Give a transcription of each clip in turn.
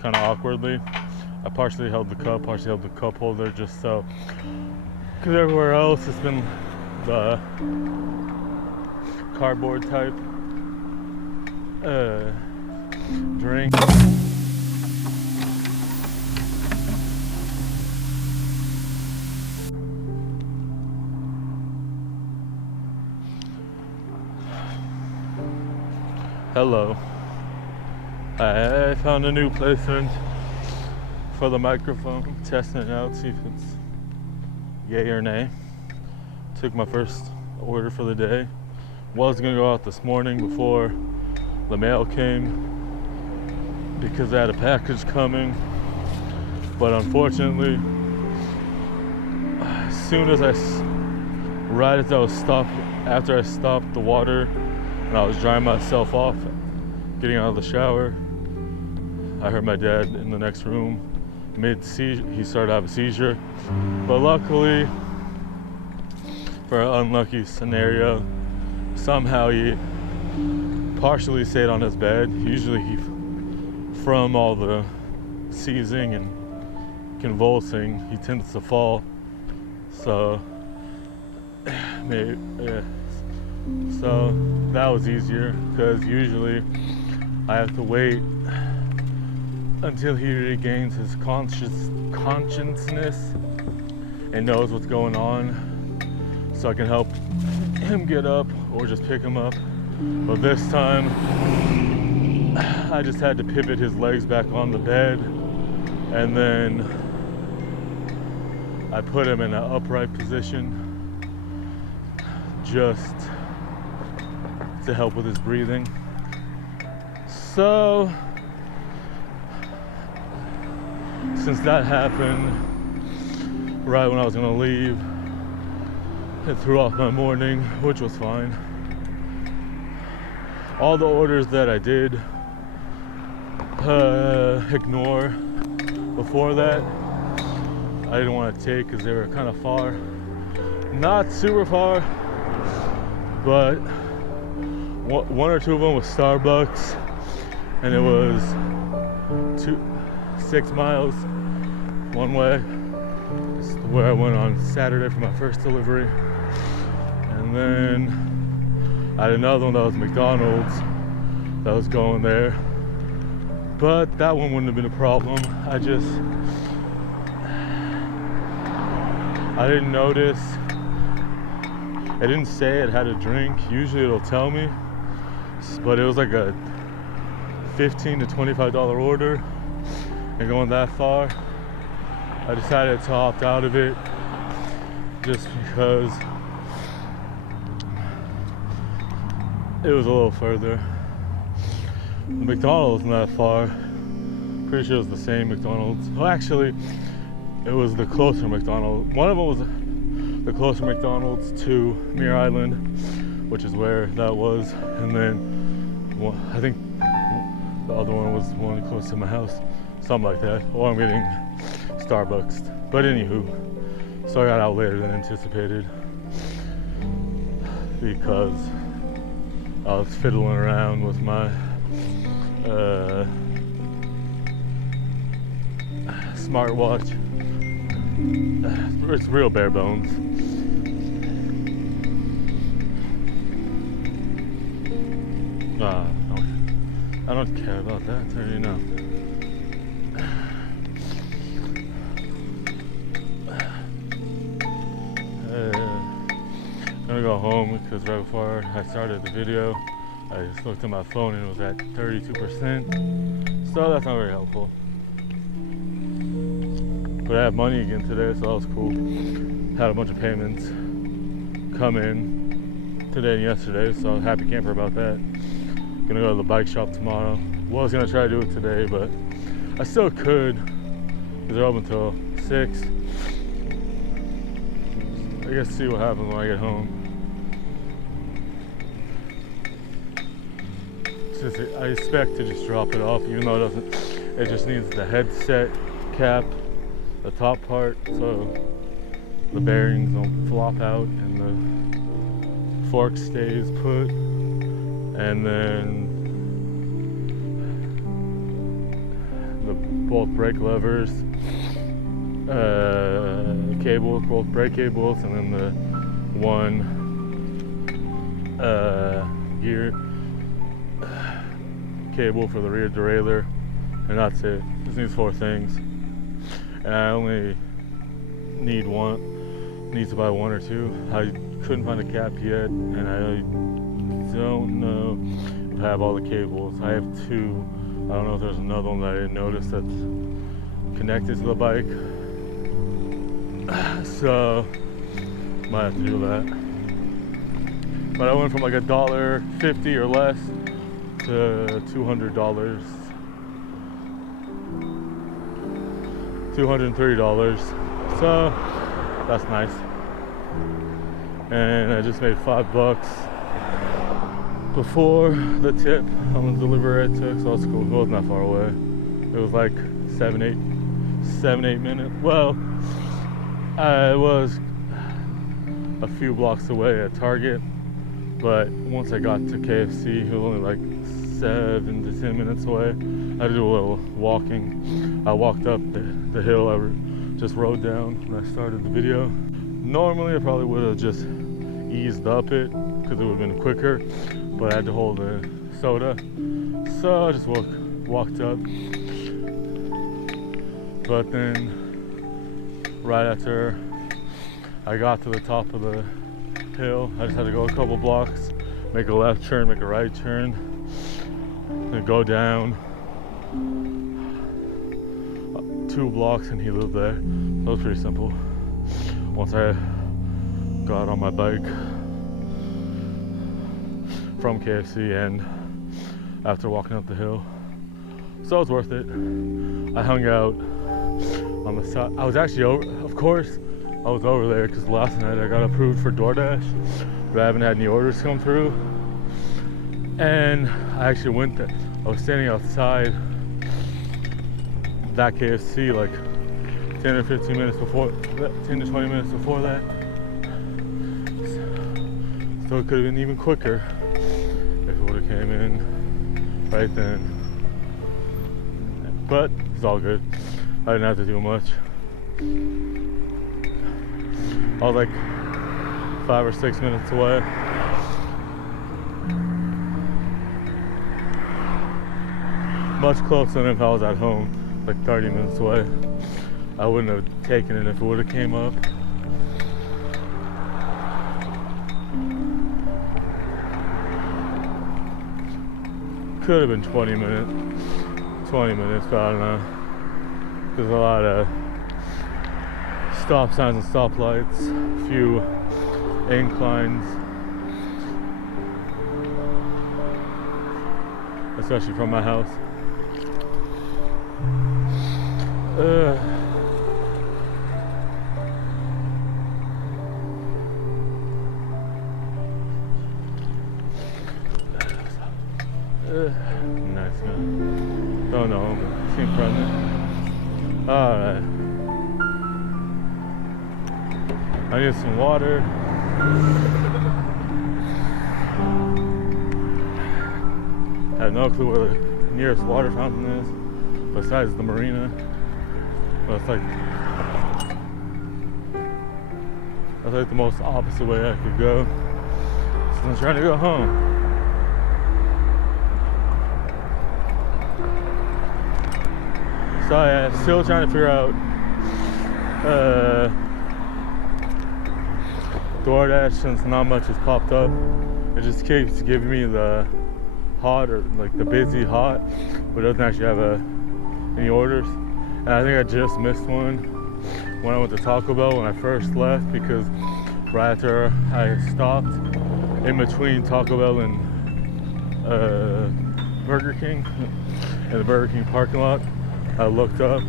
kind of awkwardly. I partially held the cup holder just so, because everywhere else it's been the cardboard type drink. Hello. I found a new placement for the microphone, testing it out, see if it's yay or nay. Took my first order for the day. Was gonna go out this morning before the mail came because I had a package coming, but unfortunately, as soon as after I stopped the water and I was drying myself off, getting out of the shower, I heard my dad in the next room mid-seizure. He started to have a seizure, but luckily, for an unlucky scenario, somehow he partially stayed on his bed. Usually from all the seizing and convulsing, he tends to fall. So so that was easier, because usually I have to wait until he regains his consciousness and knows what's going on, so I can help him get up or just pick him up. But this time I just had to pivot his legs back on the bed, and then I put him in an upright position just to help with his breathing. So since that happened right when I was gonna leave, it threw off my morning, which was fine. All the orders that I did ignore before that, I didn't want to take because they were kind of far. Not super far, but one or two of them was Starbucks, and it was 6 miles one way. It's where I went on Saturday for my first delivery. And then I had another one that was McDonald's that was going there, but that one wouldn't have been a problem. I didn't notice. It didn't say it had a drink. Usually it'll tell me, but it was like a $15 to $25 order, and going that far, I decided to opt out of it just because it was a little further. The McDonald's not that far. Pretty sure it was the same McDonald's. Well, actually, it was the closer McDonald's. One of them was the closer McDonald's to Mere Island, which is where that was. And then I think the other one was one close to my house. Something like that. Or I'm getting Starbucks. But anywho, so I got out later than anticipated because I was fiddling around with my smartwatch. It's real bare bones. I don't care about that, I already know. I'm gonna go home because right before I started the video, I just looked at my phone and it was at 32%. So that's not very helpful. But I have money again today, so that was cool. Had a bunch of payments come in today and yesterday, so I'm happy camper about that. Gonna go to the bike shop tomorrow. Was gonna try to do it today, but I still could, because they're open till 6. I guess see what happens when I get home. I expect to just drop it off, even though it just needs the headset cap, the top part, so the bearings don't flop out and the fork stays put, and then both brake levers, cables, both brake cables, and then the one gear cable for the rear derailleur, and that's it. Just needs 4 things, and I only need to buy 1 or 2. I couldn't find a cap yet, and I don't know if I have all the cables. I have 2. I don't know if there's another one that I didn't notice that's connected to the bike, so might have to do that. But I went from like $1.50 or less to $200, $230. So that's nice. And I just made $5 before the tip on the delivery I took, so that's cool. It wasn't that far away. It was like 7-8 minutes. Well, I was a few blocks away at Target, but once I got to KFC, it was only like 7 to 10 minutes away. I had to do a little walking. I walked up the hill I just rode down when I started the video. Normally I probably would have just eased up it because it would have been quicker, but I had to hold a soda, so I just walked up. But then right after I got to the top of the hill, I just had to go a couple blocks, make a left turn, make a right turn, then go down 2 blocks, and he lived there. That was pretty simple. Once I got on my bike from KFC and after walking up the hill, so it was worth it. I hung out on the side. I was actually over, of course I was over there because last night I got approved for DoorDash, but I haven't had any orders come through. And I actually went there. I was standing outside that KFC like 10 or 15 minutes before, 10 to 20 minutes before that. So it could have been even quicker if it would have came in right then. But it's all good. I didn't have to do much. I was like 5 or 6 minutes away. Much closer than if I was at home, like 30 minutes away. I wouldn't have taken it if it would have came up. Could have been 20 minutes, but I don't know. There's a lot of stop signs and stoplights, a few inclines, especially from my house. Nice guy. Don't know him, but seem friendly. Alright. I need some water. I have no clue where the nearest water fountain is, besides the marina. But it's like the most opposite way I could go. So I'm trying to go home. So yeah, still trying to figure out DoorDash, since not much has popped up. It just keeps giving me the hot, or like the busy hot, but it doesn't actually have any orders. And I think I just missed one when I went to Taco Bell when I first left, because right after I stopped in between Taco Bell and Burger King, in the Burger King parking lot, I looked up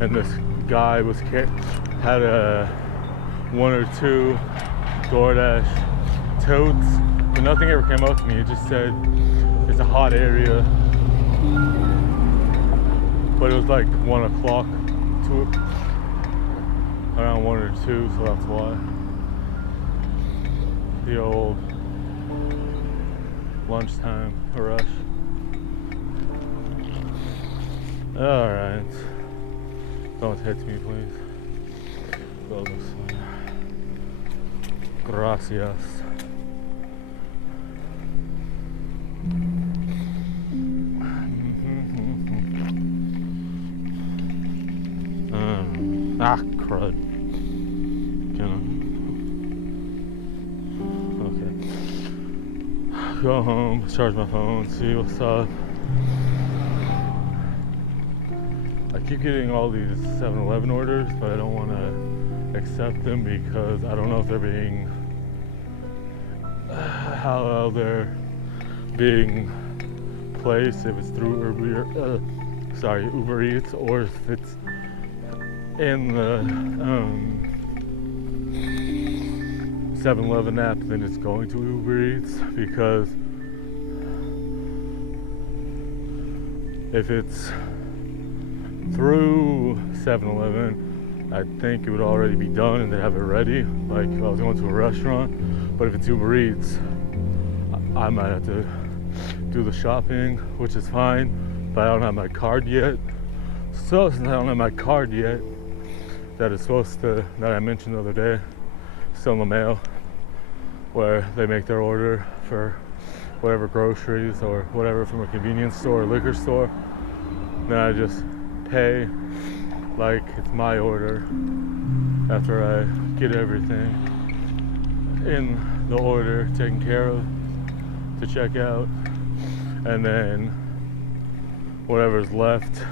and this guy had 1 or 2 DoorDash totes, but nothing ever came up to me. It just said it's a hot area, but it was like 1 o'clock, around 1 or 2, so that's why. The old lunchtime rush. Alright. Don't hit me, please. Go this way. Gracias. Crud. Okay. Go home, charge my phone, see what's up. I keep getting all these 7-Eleven orders, but I don't want to accept them because I don't know if they're being how they're being placed, if it's through Uber Eats, or if it's in the 7-Eleven app, then it's going to Uber Eats. Because if it's through 7-Eleven, I think it would already be done and they have it ready, like if I was going to a restaurant. But if it's Uber Eats, I might have to do the shopping, which is fine, but I don't have my card yet. So since I don't have my card yet, that I mentioned the other day, still in the mail, where they make their order for whatever groceries or whatever from a convenience store or liquor store, then I just pay like it's my order after I get everything in the order taken care of to check out, and then whatever's left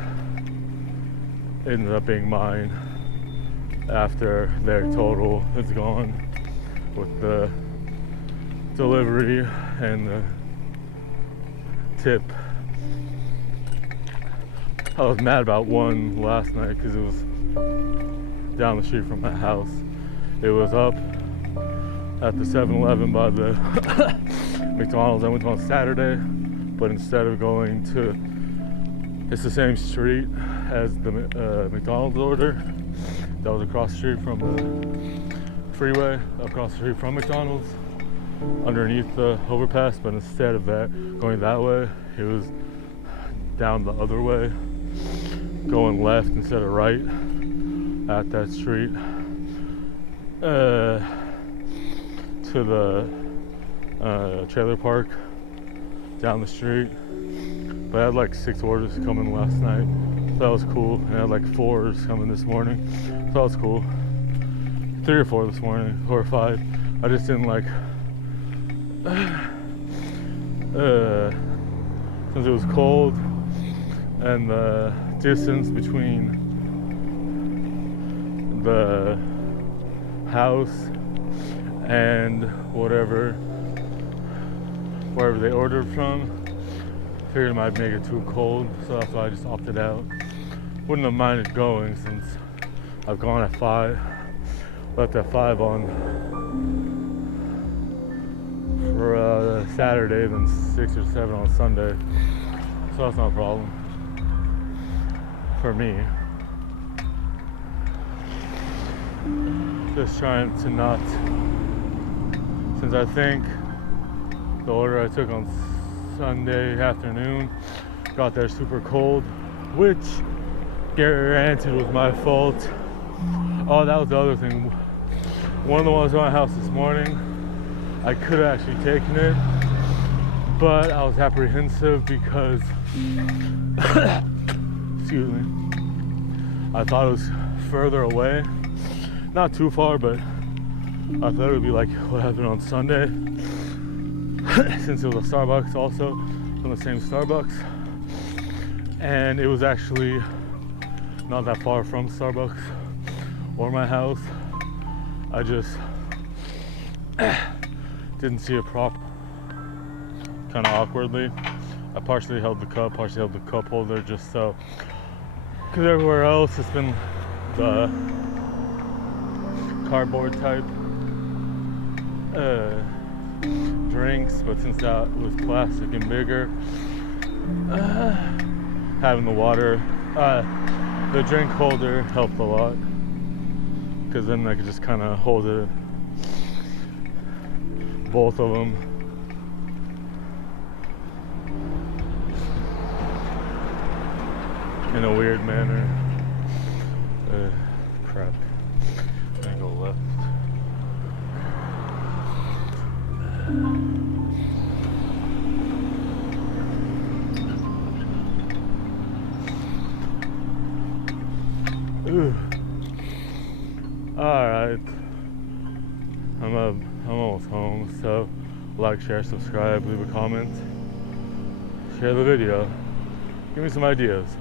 ends up being mine after their total is gone with the delivery and the tip. I was mad about one last night because it was down the street from my house. It was up at the 7-Eleven by the McDonald's I went to on Saturday, but instead of going to, it's the same street as the McDonald's order that was across the street from the freeway, across the street from McDonald's, underneath the overpass. But instead of that, going that way, it was down the other way, going left instead of right at that street, to the trailer park down the street. But I had like 6 orders coming last night, so that was cool. And I had like 4 orders coming this morning, so that was cool. 3 or 4 this morning, 4 or 5. I just didn't like, since it was cold and the distance between the house and wherever they ordered from, figured it might make it too cold, so that's why I just opted out. Wouldn't have minded going since I've gone at 5, left at 5 on for Saturday, then 6 or 7 on Sunday, so that's not a problem for me. Just trying to not, since I think the order I took on Sunday afternoon got there super cold, which granted was my fault. Oh, that was the other thing. One of the ones at my house this morning, I could have actually taken it, but I was apprehensive because excuse me, I thought it was further away, not too far, but I thought it would be like what happened on Sunday, since it was a Starbucks also, from the same Starbucks, and it was actually not that far from Starbucks or my house. I just didn't see it proper, kind of awkwardly. I partially held the cup, partially held the cup holder, just so, because everywhere else it's been the cardboard type drinks, but since that was plastic and bigger, having the water, the drink holder helped a lot, because then I could just kind of hold it, both of them. in a weird manner. Crap. I'm gonna go left. Alright. I'm almost home, so like, share, subscribe, leave a comment, share the video, give me some ideas.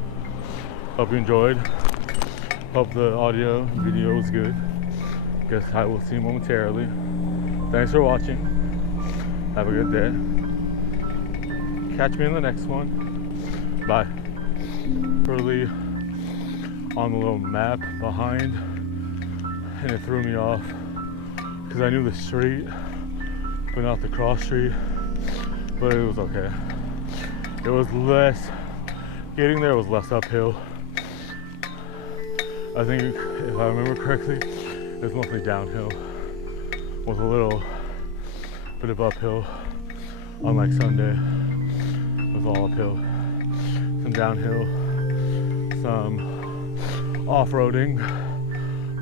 Hope you enjoyed. Hope the audio and video was good. Guess I will see you momentarily. Thanks for watching. Have a good day. Catch me in the next one. Bye. Early on the little map behind, and it threw me off because I knew the street but not the cross street, but it was okay. It was less, getting there was less uphill. I think if I remember correctly, it was mostly downhill with a little bit of uphill. Unlike Sunday, it was all uphill. Some downhill, some off-roading,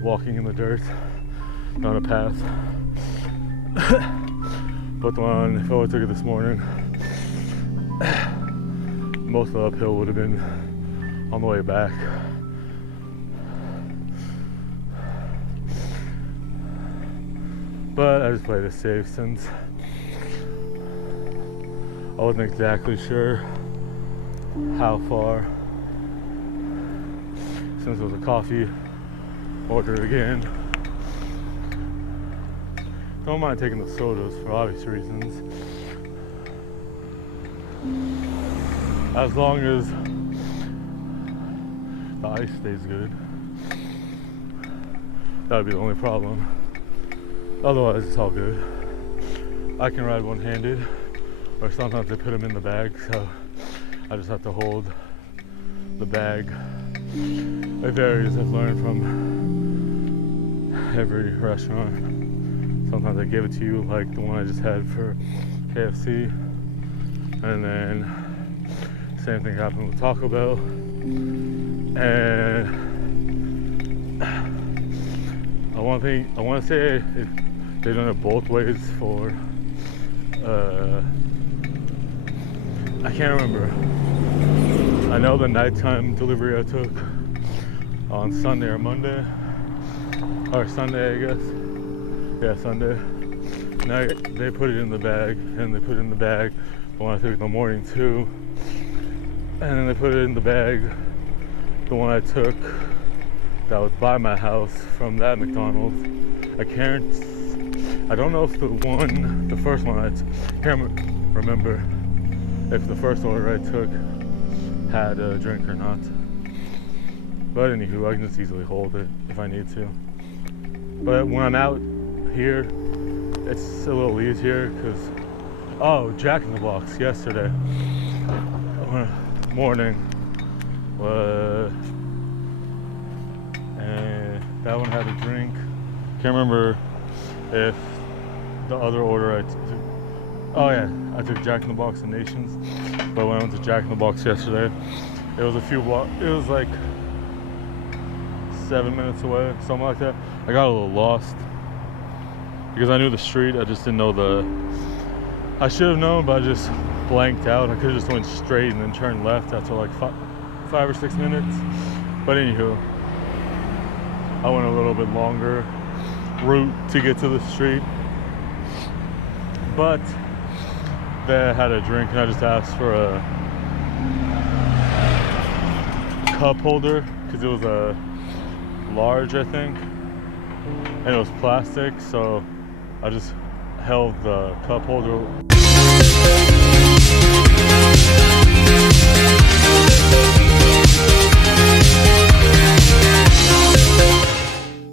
walking in the dirt, down a path. But the one, if I would took it this morning, most of the uphill would have been on the way back. But I just played it safe since I wasn't exactly sure how far. Since it was a coffee order again. Don't mind taking the sodas for obvious reasons. As long as the ice stays good. That would be the only problem. Otherwise, it's all good. I can ride one-handed, or sometimes they put them in the bag, so I just have to hold the bag. It varies, I've learned from every restaurant. Sometimes they give it to you, like the one I just had for KFC. And then same thing happened with Taco Bell. And I want to say they've done it both ways for, I can't remember. I know the nighttime delivery I took on Sunday or Monday, or Sunday, I guess. Yeah, Sunday night, they put it in the bag, and they put it in the bag when I took it in the morning too. And then they put it in the bag, the one I took that was by my house from that McDonald's. I don't know if the first one I can't remember if the first order I took had a drink or not. But anywho, I can just easily hold it if I need to. But when I'm out here, it's a little easier because, oh, Jack in the Box yesterday morning, and that one had a drink. Can't remember if the other order I took, oh yeah, I took Jack in the Box and Nations, but when I went to Jack in the Box yesterday, it was it was like 7 minutes away, something like that. I got a little lost because I knew the street, I just didn't know I should have known, but I just blanked out. I could have just went straight and then turned left after like 5 or 6 minutes. But anywho, I went a little bit longer route to get to the street. But they had a drink and I just asked for a cup holder because it was a large, I think, and it was plastic, so I just held the cup holder